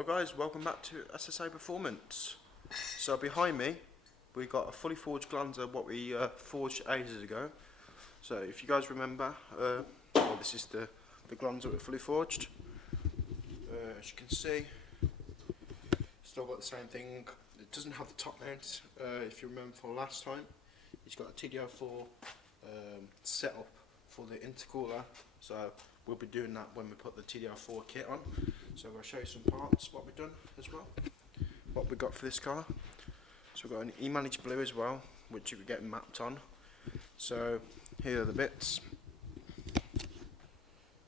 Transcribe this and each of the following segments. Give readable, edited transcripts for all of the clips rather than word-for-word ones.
Hello guys, welcome back to SSA Performance. So behind me we got a fully forged Glanzer, what we forged ages ago. So if you guys remember, well, this is the Glanzer we fully forged. As you can see, still got the same thing. It doesn't have the top mount. If you remember from last time, it's got a TDO4 setup for the intercooler. So we'll be doing that when we put the TDO4 kit on. So I'll show you some parts, what we've done as well, what we got for this car. So we've got an E-Manage Blue as well, which we're getting mapped on. So here are the bits.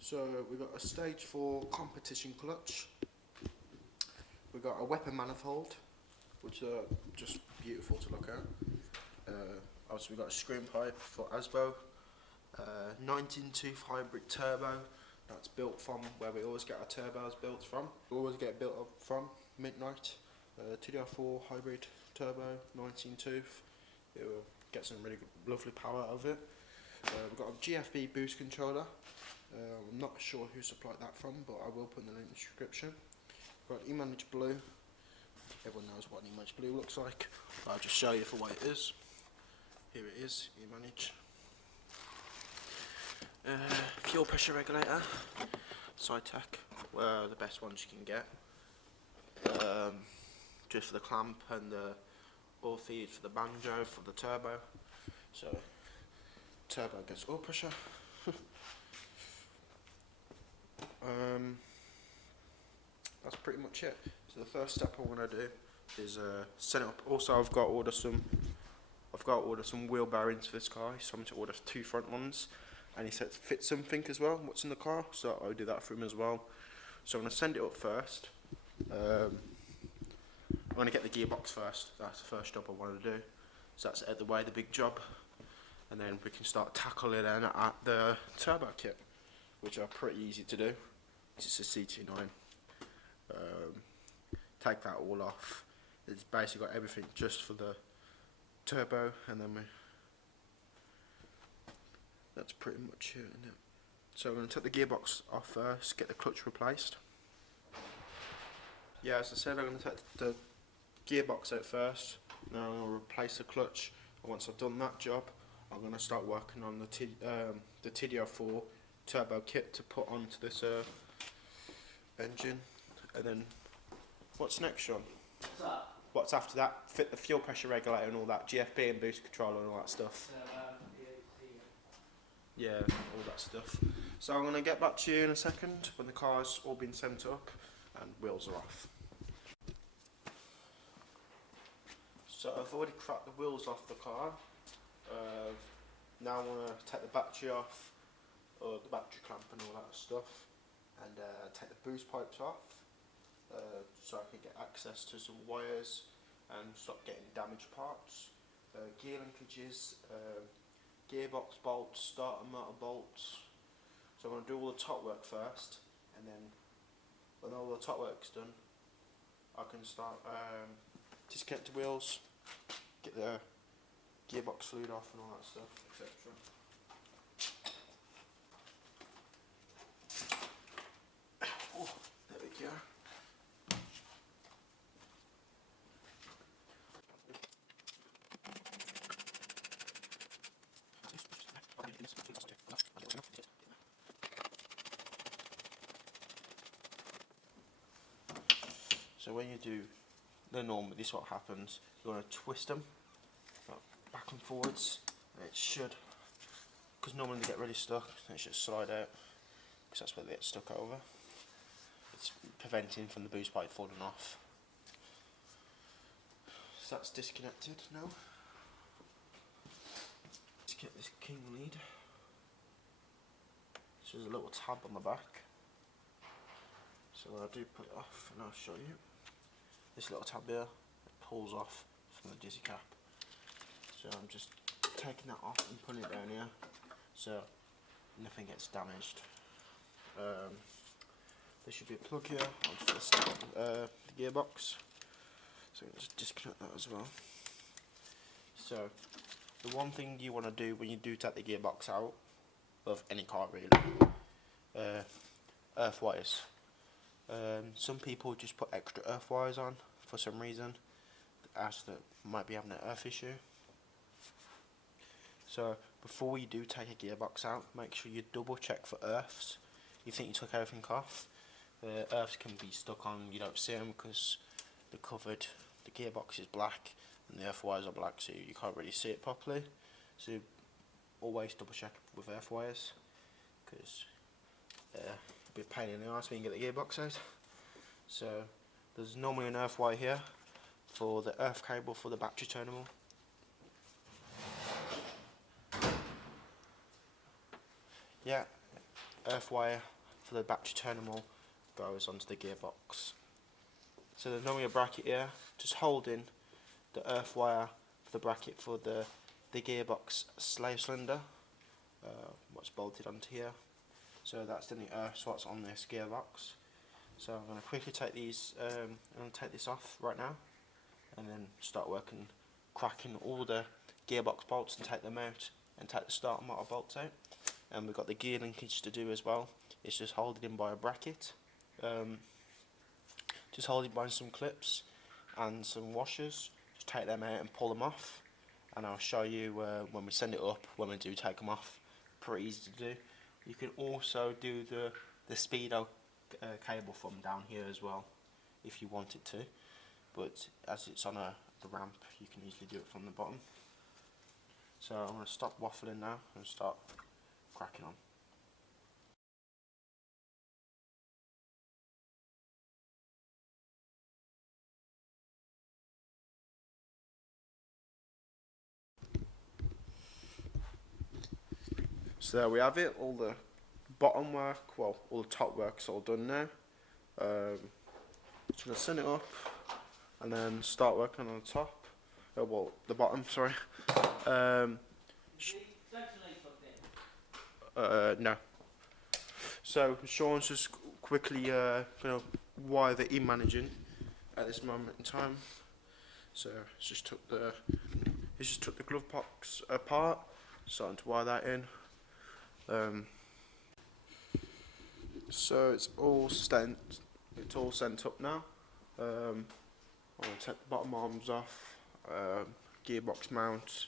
So we've got a stage 4 competition clutch. We've got a weapon manifold, which are just beautiful to look at. Also we've got a screen pipe for ASBO. 19 tooth hybrid turbo. That's built from where we always get our turbos built from. We always get built up from Midnight. TDR4 hybrid turbo, 19 tooth. It will get some really lovely power out of it. We've got a GFB boost controller. I'm not sure who supplied that from, but I will put the link in the description. We've got E-Manage Blue. Everyone knows what an E-Manage Blue looks like. I'll just show you for what it is. Here it is, E-Manage. Fuel pressure regulator, Sci-Tech, the best ones you can get. Just for the clamp and the oil feed for the banjo, for the turbo. So, turbo gets oil pressure. That's pretty much it. So the first step I want to do is set it up. Also, I've got to order some wheel bearings for this car. So I'm going to order 2 front ones. And he said fit something as well, what's in the car, so I'll do that for him as well. So I'm going to send it up first. I'm going to get the gearbox first. That's the first job I want to do. So that's out of the way, the big job. And then we can start tackling then at the turbo kit, which are pretty easy to do. It's a CT9. Take that all off. It's basically got everything just for the turbo, and then that's pretty much it, isn't it? So I'm going to take the gearbox off first, get the clutch replaced. Yeah, as I said, I'm going to take the gearbox out first, then I'm going to replace the clutch. And once I've done that job, I'm going to start working on the TDR4 turbo kit to put onto this engine. And then, what's next, Sean? What's that? What's after that? Fit the fuel pressure regulator and all that, GFB and boost controller and all that stuff. Yeah, all that stuff. So I'm going to get back to you in a second when the car's all been sent up and wheels are off. So I've already cracked the wheels off the car. Now I want to take the battery off, or the battery clamp and all that stuff, and take the boost pipes off, so I can get access to some wires and stop getting damaged parts. Gear linkages, gearbox bolts, starter motor bolts. So I'm going to do all the top work first, and then when all the top work's done, I can start disconnect the wheels, get the gearbox fluid off and all that stuff, etc. Oh, there we go. So when you do the normal, this is what happens. You want to twist them back and forwards, and it should, because normally they get really stuck, and it should slide out, because that's where they get stuck over. It's preventing from the boost pipe falling off. So that's disconnected now. Let's get this king lead. So there's a little tab on the back. So when I do put it off, and I'll show you. This little tab here, it pulls off from the dizzy cap. So I'm just taking that off and putting it down here, so nothing gets damaged. There should be a plug here onto the gearbox. So just disconnect that as well. So the one thing you want to do when you do take the gearbox out of any car really, earth wires. Some people just put extra earth wires on for some reason, as that might be having an earth issue. So before you do take a gearbox out, make sure you double check for earths. You think you took everything off, the earths can be stuck on, you don't see them because they're covered. The gearbox is black and the earth wires are black, so you can't really see it properly. So always double check with earth wires, because it'll be a pain in the arse when you get the gearbox out. So there's normally an earth wire here for the earth cable for the battery terminal. Yeah, earth wire for the battery terminal goes onto the gearbox. So there's normally a bracket here, just holding the earth wire for the bracket for the gearbox slave cylinder, what's bolted onto here. So that's the earth slots on this gearbox. So I'm going to quickly take these, I'm going to take this off right now, and then start working, cracking all the gearbox bolts and take them out, and take the starter motor bolts out. And we've got the gear linkage to do as well. It's just holding in by a bracket, just holding by some clips and some washers. Just take them out and pull them off, and I'll show you when we send it up, when we do take them off. Pretty easy to do. You can also do the speedo cable from down here as well if you wanted to, but as it's on the ramp, you can easily do it from the bottom. So I'm going to stop waffling now and start cracking on. So there we have it, all the bottom work, well, all the top work's all done now. Just going to send it up and then start working on the top, well, the bottom, sorry. No. So Sean's just quickly going to wire the e-managing at this moment in time. So he's just took the glove box apart, starting to wire that in. So it's all sent up now. I'm going to take the bottom arms off, gearbox mount,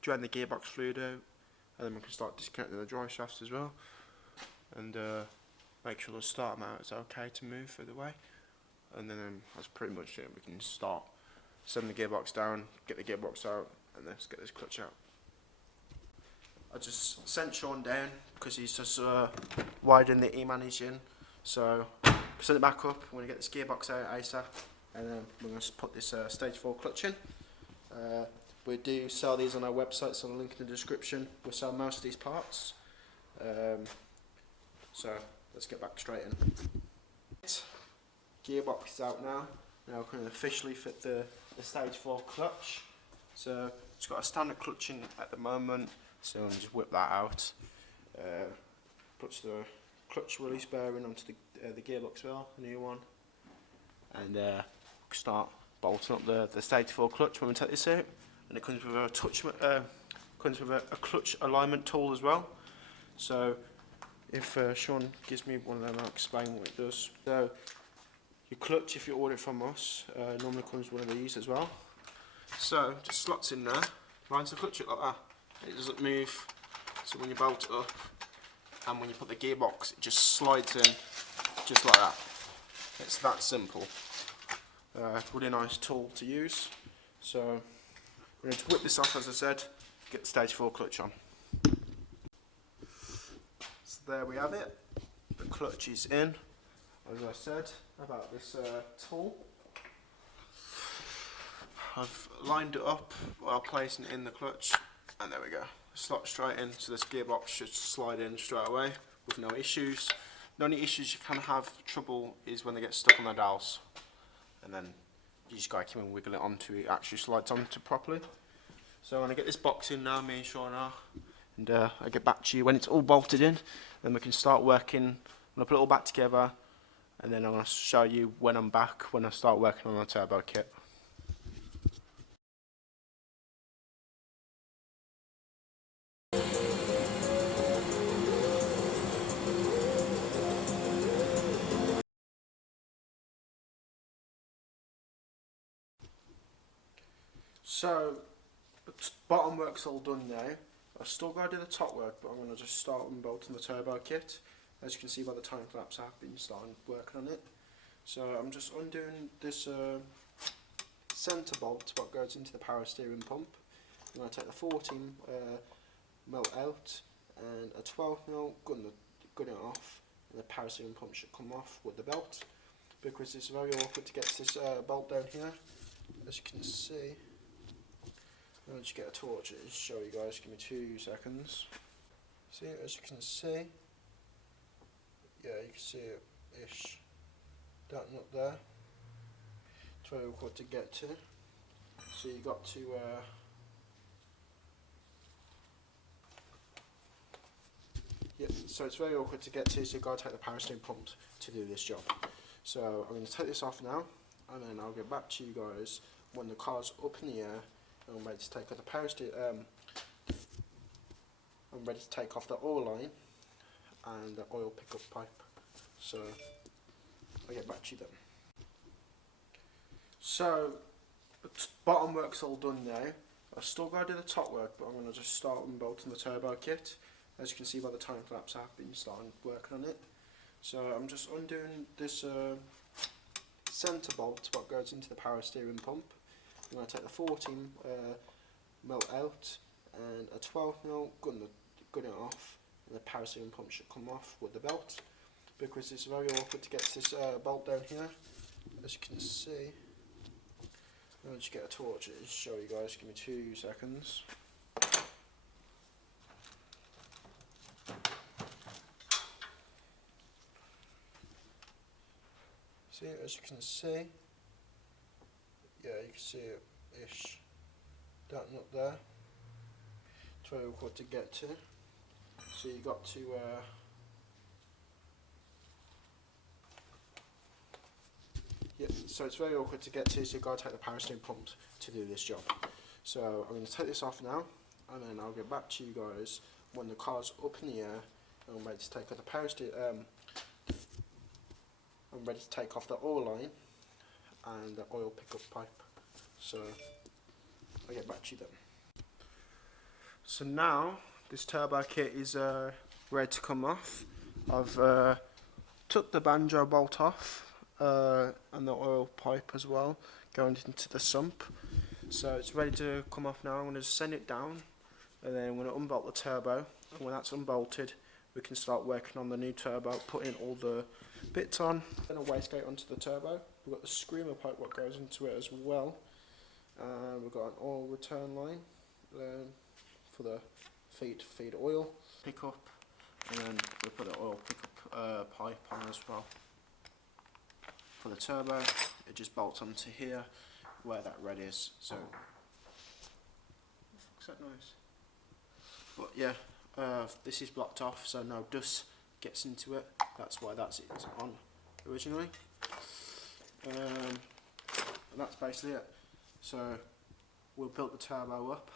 drain the gearbox fluid out, and then we can start disconnecting the drive shafts as well, and make sure the starter mount is okay to move through the way, and then that's pretty much it. We can start setting the gearbox down, get the gearbox out, and let's get this clutch out. I just sent Sean down because he's just widening the e-managing, so send it back up. We're going to get this gearbox out ASAP, and then we're going to put this stage 4 clutch in. We do sell these on our website, so I'll link in the description. We sell most of these parts, so let's get back straight in. Gearbox is out now. Now we're going to officially fit the stage 4 clutch. So it's got a standard clutch in at the moment, so I'm just whip that out. Put the clutch release bearing onto the gearbox wheel, a new one, and start bolting up the stage 4 clutch when we take this out. And it comes with a clutch alignment tool as well. So if Sean gives me one of them, I'll explain what it does. So your clutch, if you order it from us, normally comes with one of these as well. So just slots in there, lines the clutch like that. It doesn't move. So when you bolt it up, and when you put the gearbox, it just slides in just like that. It's that simple. Really nice tool to use. So we're going to whip this off, as I said, get the stage 4 clutch on. So there we have it. The clutch is in, as I said about this tool. I've lined it up while placing it in the clutch, and there we go. Slot straight in, so this gearbox should slide in straight away with no issues. The only issues you can have trouble is when they get stuck on the dowels, and then you just gotta keep and wiggle it onto it actually slides onto properly. So I'm gonna get this box in now, me and Sean are, and I'll get back to you when it's all bolted in, then we can start working. I'm gonna put it all back together, and then I'm gonna show you when I'm back, when I start working on the turbo kit. So, the bottom work's all done now. I've still got to do the top work, but I'm going to just start unbolting the turbo kit. As you can see by the time lapse, I've been starting working on it. So I'm just undoing this centre bolt, what goes into the power steering pump. I'm going to take the 14 mil out and a 12 mil, gun it off, and the power steering pump should come off with the belt, because it's very awkward to get this bolt down here. As you can see, I'll just get a torch and show you guys. Give me 2 seconds. See, as you can see, yeah, you can see it ish. That nut there. It's very awkward to get to. So you got to yeah, so it's very awkward to get to, so you've got to take the power steering pump to do this job. So I'm going to take this off now, and then I'll get back to you guys when the car's up in the air and I'm ready to take off the power steering. I'm ready to take off the oil line and the oil pickup pipe. So I'll get back to you then. So the bottom work's all done now. I've still got to do the top work, but I'm going to just start unbolting the turbo kit. As you can see by the time lapse, I've been starting working on it. So I'm just undoing this centre bolt, what goes into the power steering pump. I'm going to take the 14 mil out and a 12 mil, gun it off, and the power steering pump should come off with the belt, because it's very awkward to get this bolt down here. As you can see, I'll just get a torch and show you guys. Give me 2 seconds. See, as you can see, yeah, you can see it ish. That nut there. It's very awkward to get to. So you got to yeah, so it's very awkward to get to, so you've got to take the power steering pump to do this job. So I'm going to take this off now, and then I'll get back to you guys when the car's up in the air and I'm ready to take off the power steering. I'm ready to take off the oil line and the oil pickup pipe. So I'll get back to you then. So now this turbo kit is ready to come off. I've took the banjo bolt off and the oil pipe as well, going into the sump. So it's ready to come off now. I'm going to just send it down, and then I'm going to unbolt the turbo, and when that's unbolted we can start working on the new turbo, putting all the bits on. Then a wastegate onto the turbo. We've got the screamer pipe what goes into it as well. We've got an oil return line for the feed oil pickup, and then we put the oil pickup pipe on as well. For the turbo, it just bolts onto here where that red is. So, what the fuck's that noise? But yeah, this is blocked off, so no dust gets into it. That's why it's on originally. And that's basically it. So we'll build the turbo up,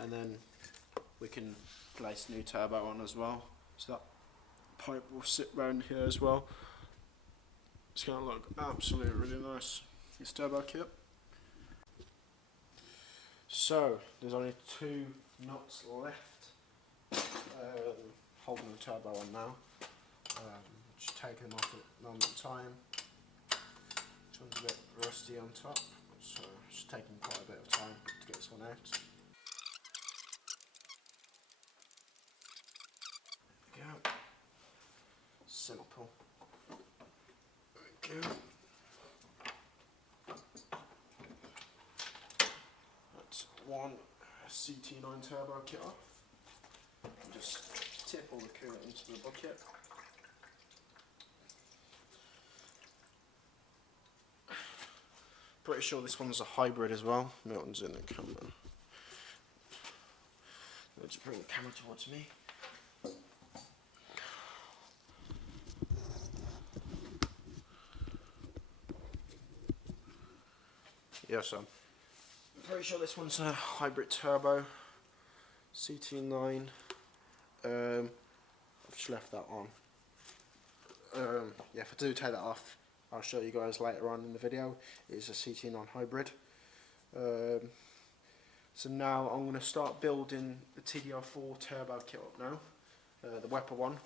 and then we can place new turbo on as well. So that pipe will sit round here as well. It's going to look absolutely really nice, this turbo kit. So there's only 2 nuts left holding the turbo on now. Just taking them off at the moment in time. This one's a bit rusty on top, so it's taking quite a bit of time to get this one out. There we go. Simple. There we go. That's one CT9 turbo kit off. Just tip all the coolant into the bucket. Pretty sure this one's a hybrid as well. Milton's in the camera. Let's bring the camera towards me. Yeah, so I'm pretty sure this one's a hybrid turbo CT9. I've just left that on. Yeah, if I do take that off, I'll show you guys later on in the video. It's a CT9 hybrid. So now I'm going to start building the TDR4 turbo kit up now, the Wepa one.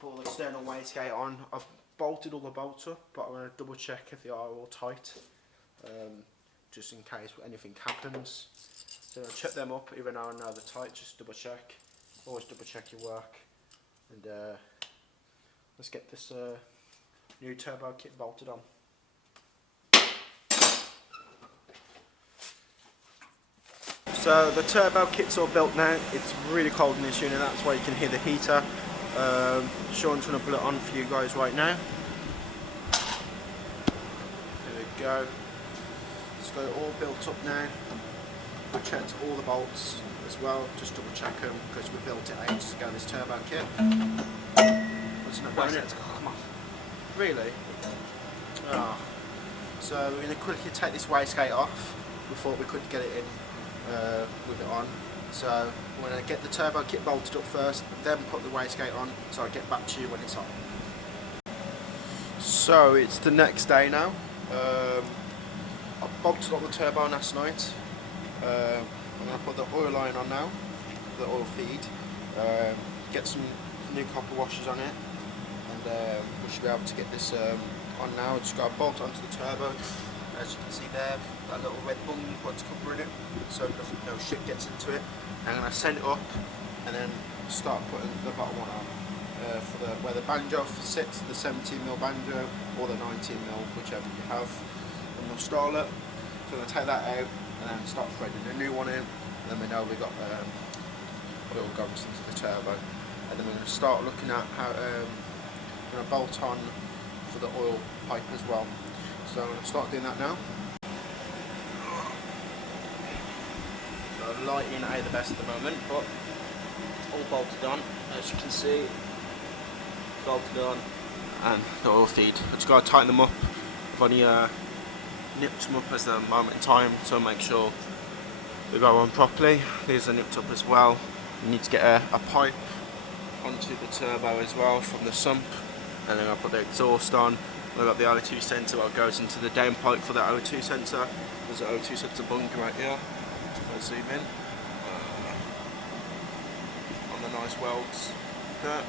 Put all the external wastegate on. I've bolted all the bolts up, but I'm going to double check if they are all tight, just in case anything happens. So I'll check them up, even though I know they're tight, just double check. Always double check your work. And let's get this new turbo kit bolted on. So the turbo kit's all built now. It's really cold in this unit, that's why you can hear the heater. Sean's going to put it on for you guys right now. There we go. It's got it all built up now. I checked all the bolts as well, just double check them because we built it ages ago, this turbo kit. What's not going in? It's come off. Really? Oh. So we're going to quickly take this wastegate off. We thought we could get it in with it on. So we're going to get the turbo kit bolted up first, then put the wastegate on, so I'll get back to you when it's on. So it's the next day now. I bolted up the turbo last night. I'm going to put the oil line on now, the oil feed, get some new copper washers on it, and we should be able to get this on now. Just got a bolt onto the turbo, as you can see there, that little red bung what's covering it, so no shit gets into it. I'm going to send it up and then start putting the bottom one on for where the banjo sits, the 17mm banjo or the 19mm, whichever you have, and the Starlet. So I'm going to take that out and then start threading a new one in, and then we know we've got oil going into the turbo, and then we're going to start looking at how we're going to bolt on for the oil pipe as well. So I'm going to start doing that now. So lighting ain't the best at the moment, but all bolted on, as you can see, bolted on, and the oil feed. I just got to tighten them up. I've only nipped them up as the moment in time, so make sure they go on properly. These are nipped up as well. You need to get a pipe onto the turbo as well from the sump, and then I'll put the exhaust on. I've got the O2 sensor that goes into the downpipe for the O2 sensor. There's an O2 sensor bunker right here. I'll zoom in on the nice welds there.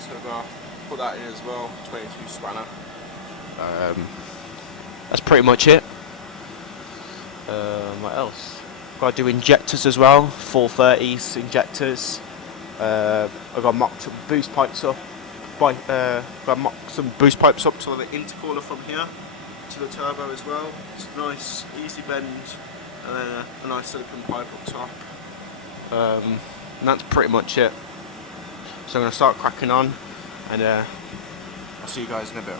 So I've got to put that in as well, 22 spanner. That's pretty much it. What else? Got to do injectors as well, 430s injectors. I've got to mock some boost pipes up. Got to mock some boost pipes up to the intercooler from here to the turbo as well. It's a nice, easy bend, and then a nice silicone pipe up top. And that's pretty much it. So I'm going to start cracking on, and I'll see you guys in a bit.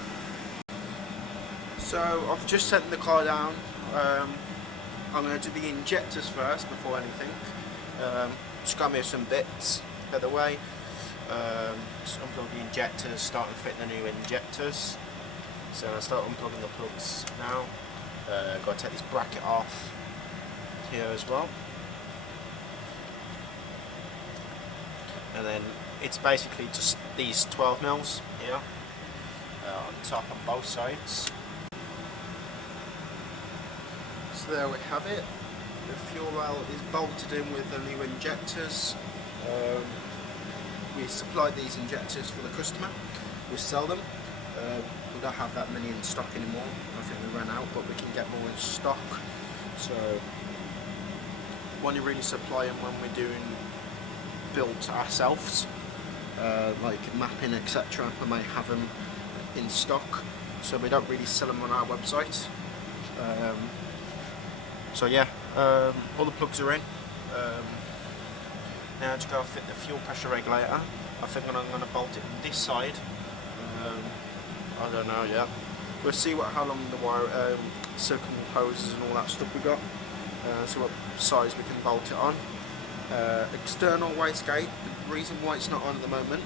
So I've just sent the car down. I'm going to do the injectors first before anything. Just got me some bits out of the way. Just unplug the injectors, start to fit the new injectors. So I'll start unplugging the plugs now. Got to take this bracket off here as well. And then it's basically just these 12mm here on top on both sides. So there we have it. The fuel rail is bolted in with the new injectors. We supplied these injectors for the customer. We sell them. We don't have that many in stock anymore. I think we ran out, but we can get more in stock. So when you really supply them when we're doing built ourselves, like mapping, etc. We may have them in stock, so we don't really sell them on our website. So yeah, all the plugs are in. Now to go fit the fuel pressure regulator. I think I'm going to bolt it this side. I don't know yet. We'll see how long the wire, silicone hoses and all that stuff we got. See what size we can bolt it on. External wastegate. The reason why it's not on at the moment,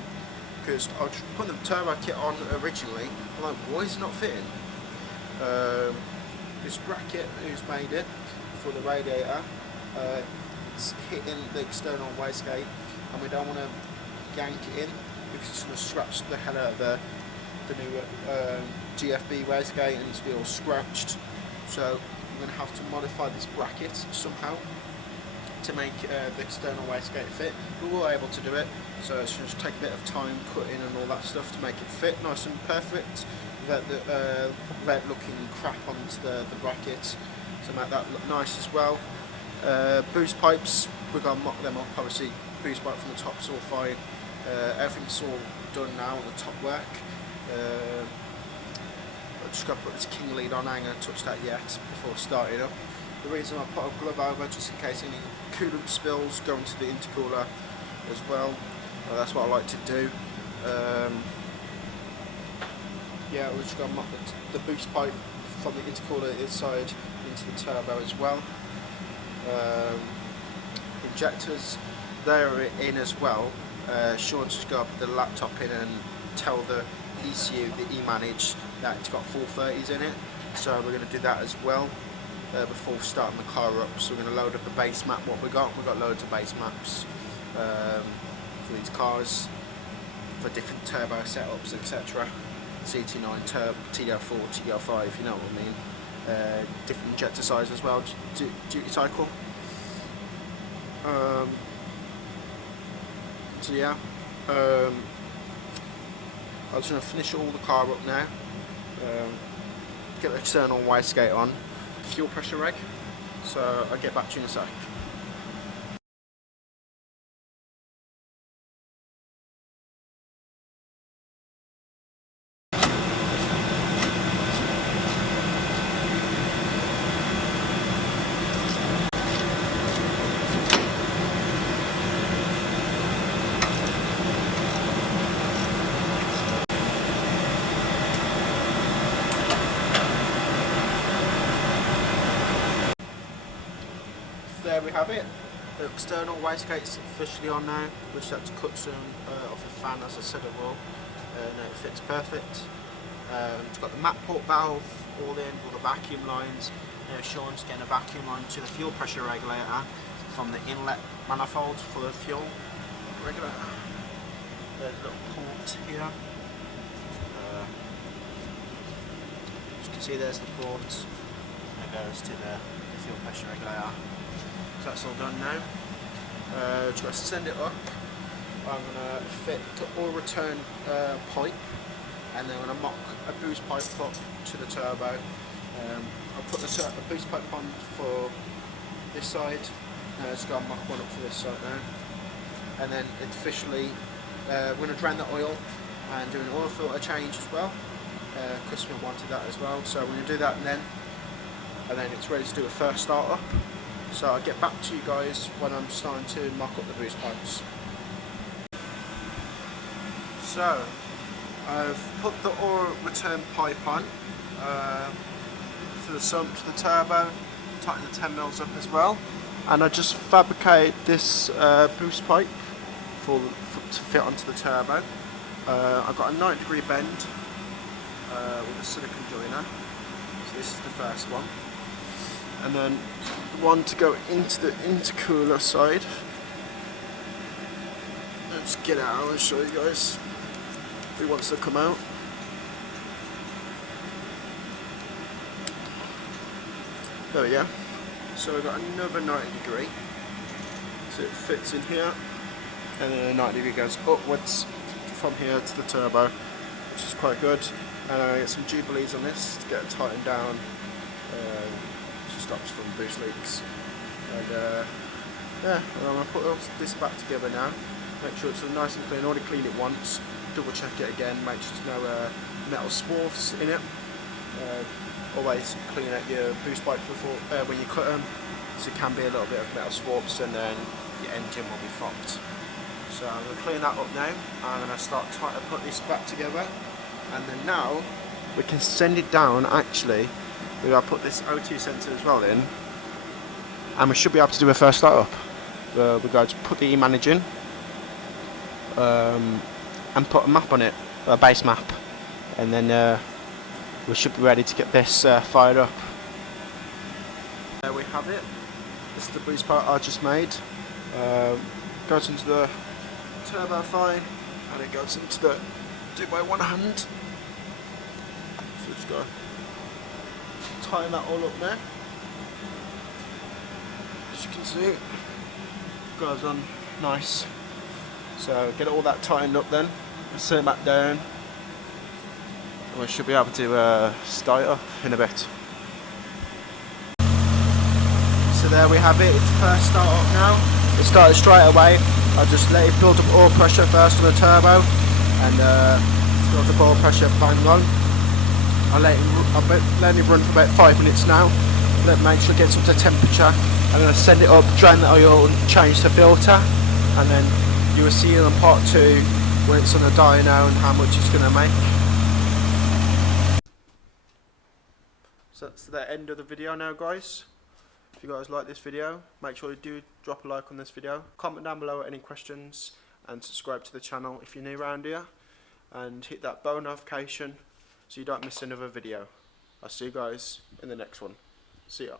because I put the turbo kit on originally. I'm like, why is it not fitting? This bracket who's made it for the radiator, it's hitting the external wastegate, and we don't want to yank it in because it's going to scratch the hell out of the new GFB wastegate, and it's going to be all scratched. So I'm going to have to modify this bracket somehow. to make the external wastegate fit. We were able to do it, so it's just take a bit of time cutting and all that stuff to make it fit nice and perfect without looking crap onto the bracket, so make that look nice as well. Boost pipes, we're going to mock them up. Obviously boost pipe from the top's all fine, everything's all done now on the top work. I've just got to put this king lead on, I ain't going to touch that yet before starting up. The reason I put a glove over, just in case any coolant spills go into the intercooler as well. That's what I like to do. Yeah, we're just going to mop the boost pipe from the intercooler inside into the turbo as well. Injectors, they're in as well. Sean's just got to put the laptop in and tell the ECU, the eManage, that it's got 430s in it. So we're going to do that as well before starting the car up. So we're going to load up a base map. What we've got loads of base maps for these cars, for different turbo setups, etc. CT9 turbo, TR4, TR5, you know what I mean. Different injector size as well, duty cycle. So yeah, I'm just going to finish all the car up now, get the external wastegate on, fuel pressure reg, so I'll get back to you in a sec. There we have it. The external wastegate's officially on now. We just had to cut some off the fan, as I said it will. Now it fits perfect. It's got the mat port valve all in, all the vacuum lines. Now Sean's getting a vacuum line to the fuel pressure regulator from the inlet manifold for the fuel regulator. There's a little port here. As you can see, there's the port. It goes to the fuel pressure regulator. So that's all done now. Just got to send it up. I'm going to fit the oil return pipe, and then I'm going to mock a boost pipe up to the turbo. I'll put the boost pipe on for this side. Now let's go and mock one up for this side now. And then officially we're going to drain the oil and do an oil filter change as well. Customer wanted that as well, so we're going to do that, and then it's ready to do a first start up. So I'll get back to you guys when I'm starting to mock up the boost pipes. So I've put the oil return pipe on to the sump, to the turbo, tighten the 10mm up as well, and I just fabricated this boost pipe to fit onto the turbo. I've got a 90-degree bend with a silicone joiner, so this is the first one. And then one to go into the intercooler side. Let's get out and show you guys if he wants to come out. There we go. So we've got another 90-degree. So it fits in here, and then a 90 degree goes upwards from here to the turbo, which is quite good. And I get some Jubilees on this to get it tightened down. Stops from boost leaks, and yeah, I'm going to put this back together now, make sure it's nice and clean. Already clean it once, double check it again, make sure there's no metal swarfs in it. Always clean out your boost pipes before when you cut them, so it can be a little bit of metal swarfs, and then your engine will be fucked. So I'm going to clean that up now. I'm going to start trying to put this back together, and then now we can send it down. Actually, we're going to put this O2 sensor as well in, and we should be able to do a first start up. We're going to put the eManage in and put a map on it, a base map, and then we should be ready to get this fired up. There we have it. This is the boost part I just made. Goes into the turbo fine, and it goes into the do by one hand. So just go tighten that all up there, as you can see. goes on nice. So get all that tightened up then, set it back down, and we should be able to start it up in a bit. So there we have it, it's first start up now. It started straight away. I just let it build up oil pressure first on the turbo, and it's built up oil pressure bang on. I'll let it run for about 5 minutes now. Let make sure it gets up to temperature, and then I send it up, drain the oil, and change the filter, and then you will see in part 2 when it's on the dyno and how much it's going to make. So that's the end of the video now, guys. If you guys like this video, make sure you do drop a like on this video, comment down below any questions, and subscribe to the channel if you're new around here, and hit that bell notification so you don't miss another video. I'll see you guys in the next one. See ya.